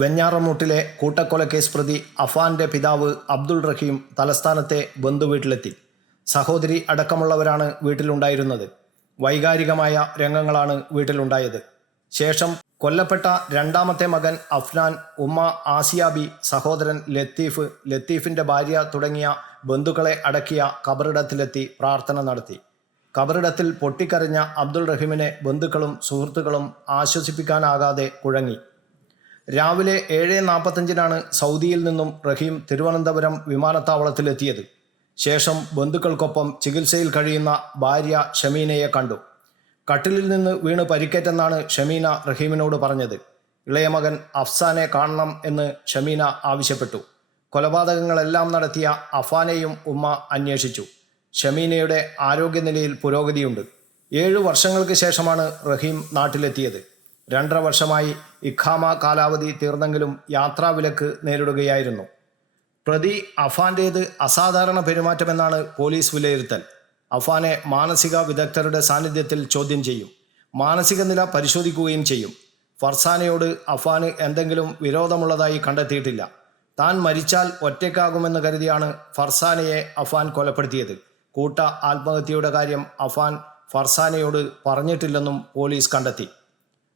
വെഞ്ഞാറമൂട്ടിലെ കൂട്ടക്കൊലക്കേസ് പ്രതി അഫാന്റെ പിതാവ് അബ്ദുൾ റഹീം തലസ്ഥാനത്തെ ബന്ധുവീട്ടിലെത്തി. സഹോദരി അടക്കമുള്ളവരാണ് വീട്ടിലുണ്ടായിരുന്നത്. വൈകാരികമായ രംഗങ്ങളാണ് വീട്ടിലുണ്ടായത്. ശേഷം കൊല്ലപ്പെട്ട രണ്ടാമത്തെ മകൻ അഫ്നാൻ ഉമ്മ ആസിയാബി സഹോദരൻ ലത്തീഫ് ലത്തീഫിന്റെ ഭാര്യ തുടങ്ങിയ ബന്ധുക്കളെ അടക്കിയ കബറിടത്തിലെത്തി പ്രാർത്ഥന നടത്തി. കബറിടത്തിൽ പൊട്ടിക്കരഞ്ഞ അബ്ദുൾ റഹീമിനെ ബന്ധുക്കളും സുഹൃത്തുക്കളും ആശ്വസിപ്പിക്കാനാകാതെ കുഴങ്ങി. രാവിലെ ഏഴ് നാൽപ്പത്തഞ്ചിനാണ് സൗദിയിൽ നിന്നും റഹീം തിരുവനന്തപുരം വിമാനത്താവളത്തിലെത്തിയത്. ശേഷം ബന്ധുക്കൾക്കൊപ്പം ചികിത്സയിൽ കഴിയുന്ന ഭാര്യ ഷമീനയെ കണ്ടു. കട്ടിലിൽ നിന്ന് വീണ് പരിക്കേറ്റെന്നാണ് ഷമീന റഹീമിനോട് പറഞ്ഞത്. ഇളയ മകൻ അഫ്സാനെ കാണണം എന്ന് ഷമീന ആവശ്യപ്പെട്ടു. കൊലപാതകങ്ങളെല്ലാം നടത്തിയ അഫാനെയും ഉമ്മ അന്വേഷിച്ചു. ഷമീനയുടെ ആരോഗ്യനിലയിൽ പുരോഗതിയുണ്ട്. ഏഴു വർഷങ്ങൾക്ക് ശേഷമാണ് റഹീം നാട്ടിലെത്തിയത്. രണ്ടര വർഷമായി ഇഖാമ കാലാവധി തീർന്നെങ്കിലും യാത്രാവിലക്ക് നേരിടുകയായിരുന്നു. പ്രതി അഫാന്റേത് അസാധാരണ പെരുമാറ്റമെന്നാണ് പോലീസ് വിലയിരുത്തൽ. അഫാനെ മാനസിക വിദഗ്ധരുടെ സാന്നിധ്യത്തിൽ ചോദ്യം ചെയ്യും. മാനസിക നില പരിശോധിക്കുകയും ചെയ്യും. ഫർസാനയോട് അഫാന് എന്തെങ്കിലും വിരോധമുള്ളതായി കണ്ടെത്തിയിട്ടില്ല. താൻ മരിച്ചാൽ ഒറ്റയ്ക്കാകുമെന്ന് കരുതിയാണ് ഫർസാനയെ അഫാൻ കൊലപ്പെടുത്തിയത്. കൂട്ട ആത്മഹത്യയുടെ കാര്യം അഫാൻ ഫർസാനയോട് പറഞ്ഞിട്ടില്ലെന്നും പോലീസ് കണ്ടെത്തി.